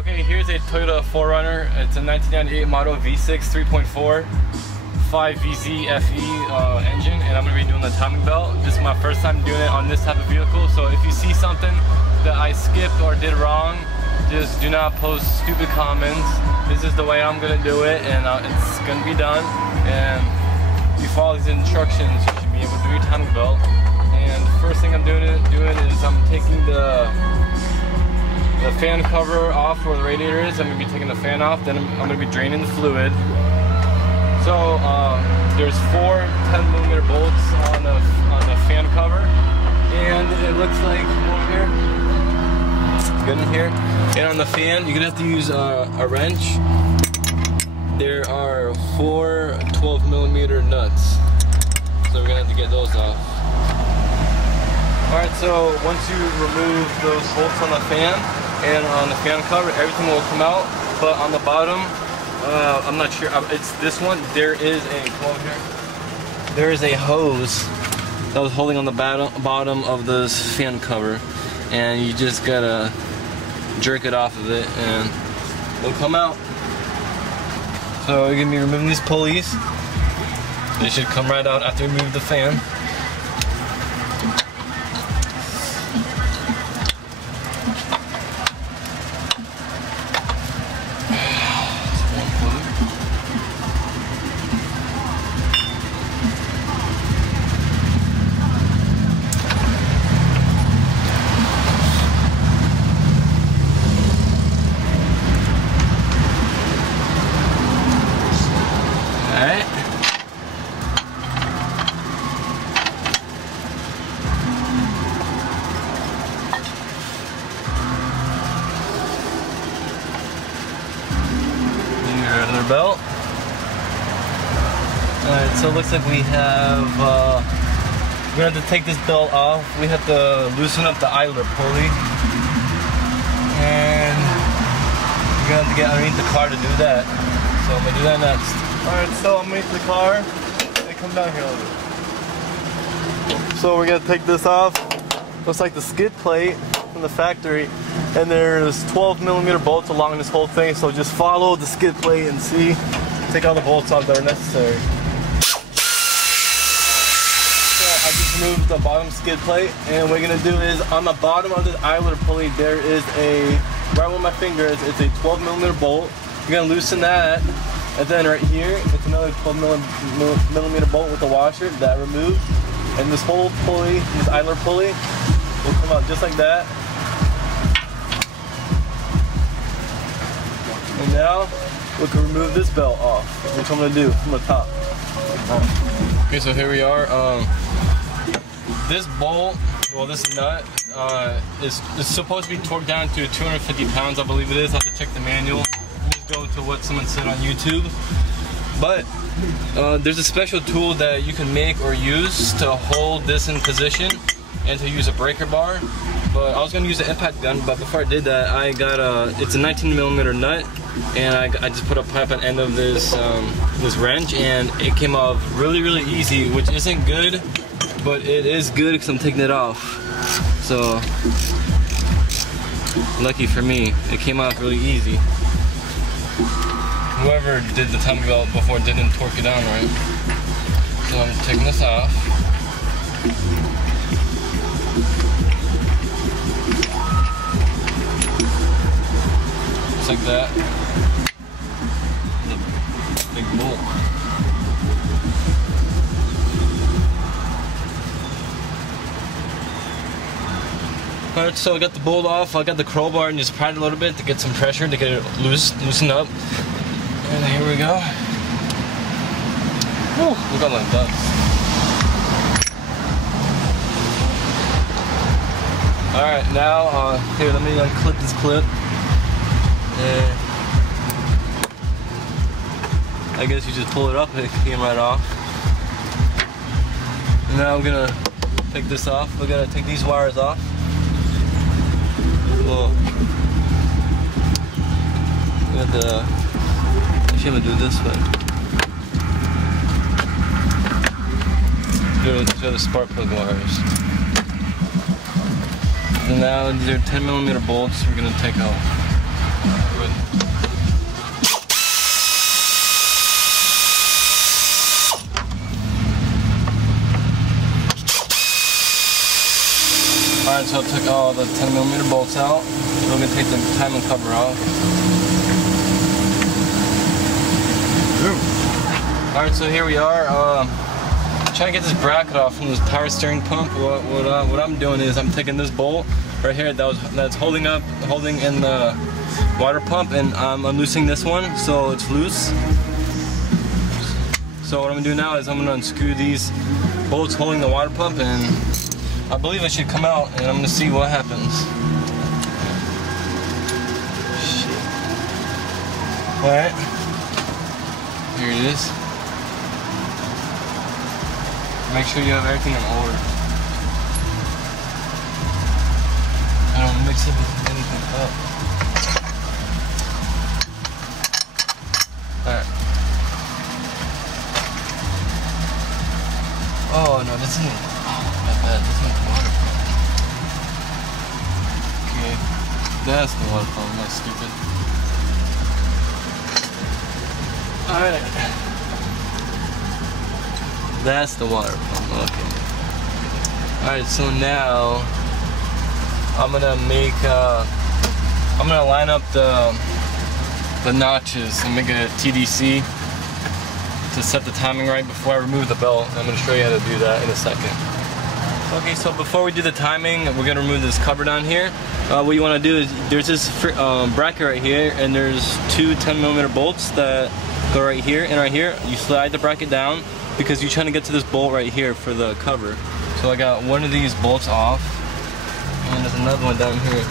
Okay, here's a Toyota 4Runner. It's a 1998 model V6 3.4 5VZ FE engine, and I'm going to be doing the timing belt. This is my first time doing it on this type of vehicle, so if you see something that I skipped or did wrong, just do not post stupid comments. This is the way I'm going to do it, and it's going to be done. And if you follow these instructions, you should be able to do your timing belt. And first thing I'm doing is I'm taking the fan cover off where the radiator is. I'm going to be taking the fan off, then I'm going to be draining the fluid. So there's 4 10mm bolts on the fan cover, and it looks like over here, it's good in here. And on the fan, you're going to have to use a wrench. There are 4 12mm nuts, so we're going to have to get those off. Alright, so once you remove those bolts on the fan and on the fan cover, everything will come out, but on the bottom, I'm not sure, it's this one, there is a hose that was holding on the bottom of this fan cover, and you just gotta jerk it off of it and it'll come out. So you're gonna be removing these pulleys. They should come right out after you remove the fan. Alright. Your other belt. Alright, so it looks like we have, we're going to have to take this belt off. We have to loosen up the idler pulley. And we're going to have to get underneath the car to do that. So I'm going to do that next. Alright, so I'm underneath the car. Hey, come down here a little bit. So we're going to take this off. Looks like the skid plate from the factory. And there's 12mm bolts along this whole thing, so just follow the skid plate and see. Take all the bolts off that are necessary. So I just removed the bottom skid plate, and what we're going to do is on the bottom of the idler pulley there is a, right where my finger is, it's a 12mm bolt. You're going to loosen that. And then right here, it's another 12mm bolt with a washer that removed. And this whole pulley, this idler pulley, will come out just like that. And now, we can remove this belt off, which I'm going to do from the top. Okay, so here we are. This bolt, well this nut, is supposed to be torqued down to 250 pounds, I believe it is. I have to check the manual. Go to what someone said on YouTube, but there's a special tool that you can make or use to hold this in position and to use a breaker bar. But I was going to use an impact gun, but before I did that, I got it's a 19mm nut, and I just put a pipe on the end of this this wrench, and it came off really easy, which isn't good, but it is good because I'm taking it off. So lucky for me, it came off really easy. Whoever did the timing belt before didn't torque it down right. So I'm taking this off. Just like that. The big bolt. Alright, so I got the bolt off, I got the crowbar and just pried it a little bit to get some pressure, to get it loosened up. And here we go. Whew, look at all that dust. Alright, now, here, let me unclip this clip. And I guess you just pull it up and it came right off. And now I'm gonna take this off. We're gonna take these wires off. Well, we have to, I should have do this way. These are the spark plug wires. And now these are 10mm bolts we're going to take off. Good. Alright, so I took all the 10mm bolts out. We're going to take the timing cover off. Alright, so here we are. Trying to get this bracket off from this power steering pump. What I'm doing is I'm taking this bolt right here that's holding in the water pump, and I'm unloosing this one so it's loose. So what I'm going to do now is I'm going to unscrew these bolts holding the water pump, and I believe it should come out, and I'm going to see what happens. Alright, here it is. Make sure you have everything in order. I don't mix anything up. Alright. Oh no, this isn't. Oh, my bad. This isn't the water pump. Okay. That's the water pump. I'm not stupid. Alright. That's the water pump, okay. Alright, so now I'm gonna line up the notches and make a TDC to set the timing right before I remove the belt. I'm gonna show you how to do that in a second. Okay, so before we do the timing, we're gonna remove this cover down here. What you wanna do is, there's this bracket right here, and there's two 10mm bolts that go right here and right here. You slide the bracket down, because you're trying to get to this bolt right here for the cover. So I got one of these bolts off, and there's another one down here.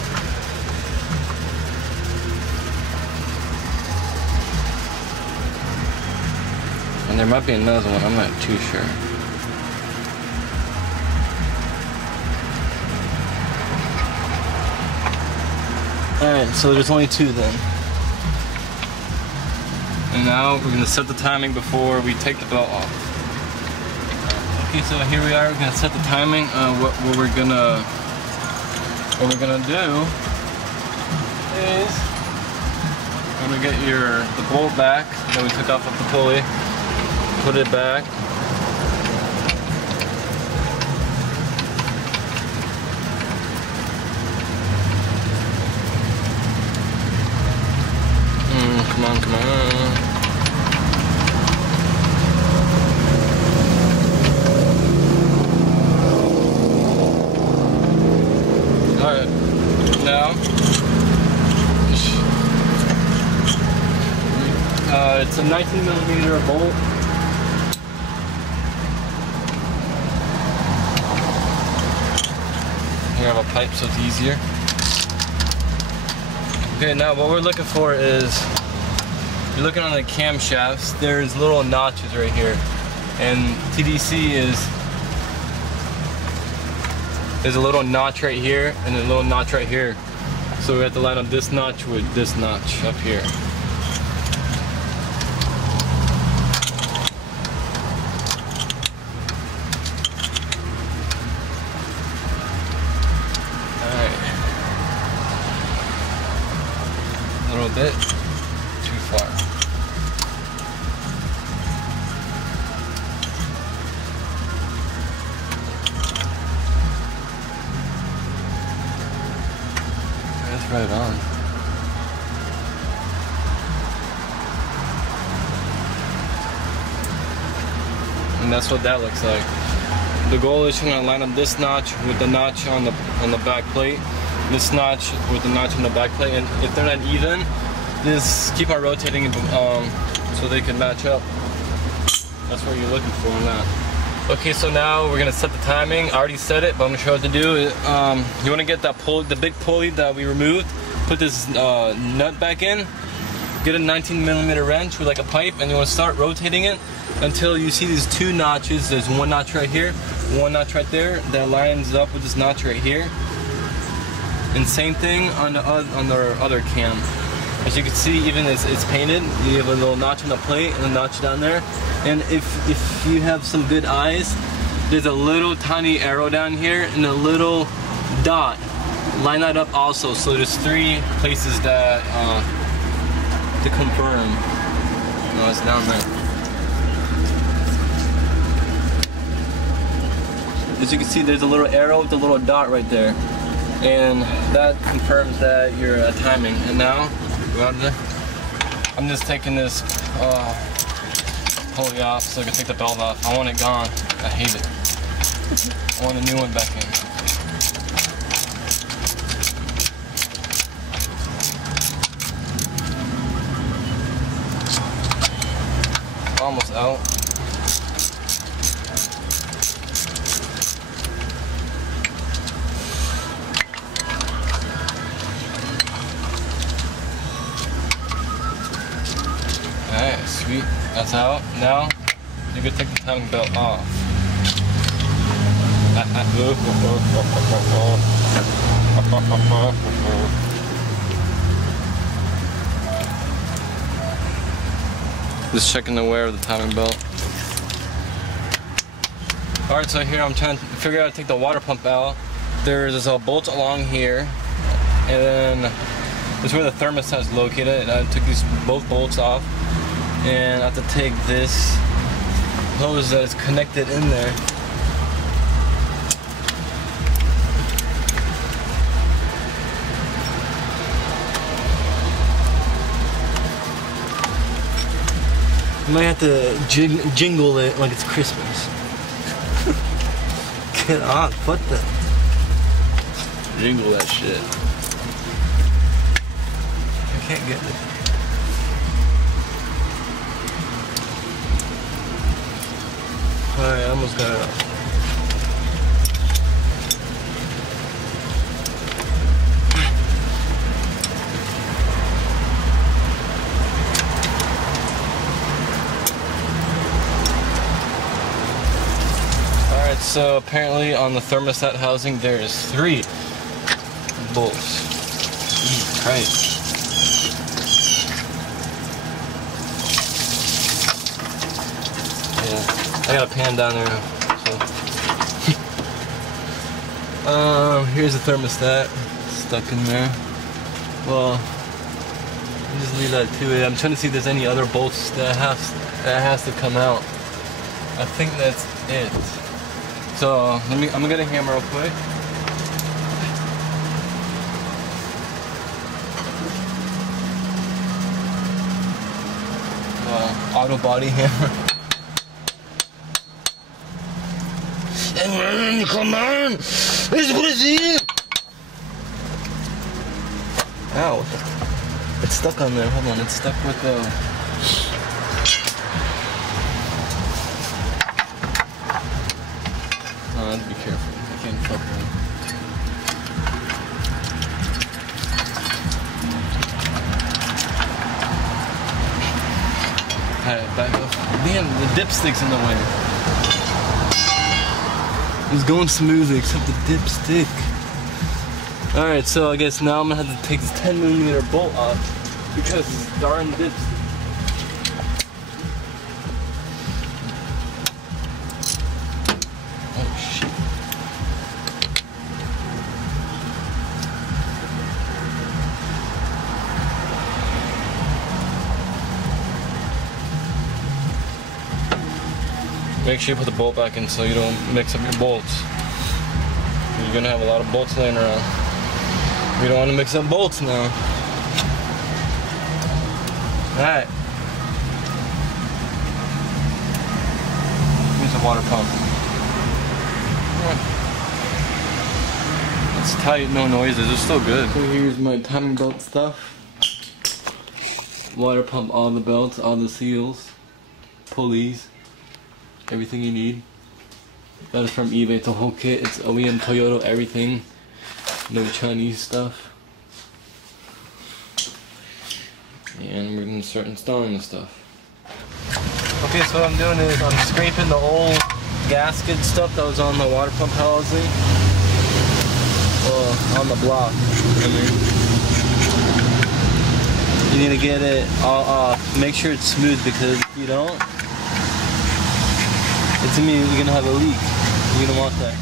And there might be another one, I'm not too sure. Alright, so there's only two then. And now we're going to set the timing before we take the belt off. Okay, so here we are. We're gonna set the timing. What we're gonna do is I'm gonna get the bolt back that we took off of the pulley. Put it back. Come on, come on. Alright, now it's a 19mm bolt. Here I have a pipe so it's easier. Okay, now what we're looking for is, you're looking on the camshafts, there's little notches right here, and TDC there's a little notch right here and a little notch right here. So we have to line up this notch with this notch up here. Alright. A little bit too far. Right on. And that's what that looks like. The goal is you're gonna line up this notch with the notch on the back plate, this notch with the notch on the back plate, and if they're not even, just keep on rotating so they can match up. That's what you're looking for in that. Okay, so now we're gonna set the timing. I already set it, but I'm gonna show you what to do. You wanna get that the big pulley that we removed, put this nut back in, get a 19mm wrench with like a pipe, and you wanna start rotating it until you see these two notches. There's one notch right here, one notch right there, that lines up with this notch right here. And same thing on the other cam. As you can see, even as it's painted, you have a little notch on the plate and a notch down there. And if you have some good eyes, there's a little tiny arrow down here and a little dot line that up also. So there's 3 places that to confirm. No, it's down there. As you can see, there's a little arrow with a little dot right there, and that confirms that you're timing. And now, go out there. I'm just taking this pulley off so I can take the belt off. I want it gone. I hate it. I want a new one back in. Almost out. Alright, sweet. That's out. Now you can take the timing belt off. Just checking the wear of the timing belt. Alright, so here I'm trying to figure out how to take the water pump out. There's a bolt along here, and then this is where the thermostat is located. I took these both bolts off, and I have to take this hose that is connected in there. You might have to jingle it like it's Christmas. Get on, what the? Jingle that shit. I can't get it. Alright, I almost got it up. So apparently on the thermostat housing there is 3 bolts. Jesus Christ. Yeah, I got a pan down there. So. Here's the thermostat stuck in there. Well, just leave that to it. I'm trying to see if there's any other bolts that has to come out. I think that's it. So I'm gonna get a hammer real quick. Auto body hammer. Come on! Ow! What the? It's stuck on there. Hold on. It's stuck with the. Be careful. I can't fuck around. Alright, back up. Damn, the dipstick's in the way. It's going smoothly except the dipstick. Alright, so I guess now I'm gonna have to take this 10mm bolt off because it's darn dipstick. Make sure you put the bolt back in so you don't mix up your bolts. You're gonna have a lot of bolts laying around. We don't want to mix up bolts now. Alright. Here's the water pump. It's tight, no noises, it's still good. So here's my timing belt stuff. Water pump, all the belts, all the seals, pulleys. Everything you need. That is from eBay. It's a whole kit. It's OEM, Toyota, everything. No Chinese stuff. And we're gonna start installing the stuff. Okay, so what I'm doing is I'm scraping the old gasket stuff that was on the water pump housing. On the block. You need to get it all off. Make sure it's smooth because if you don't, it's gonna mean you're gonna have a leak. You don't want that.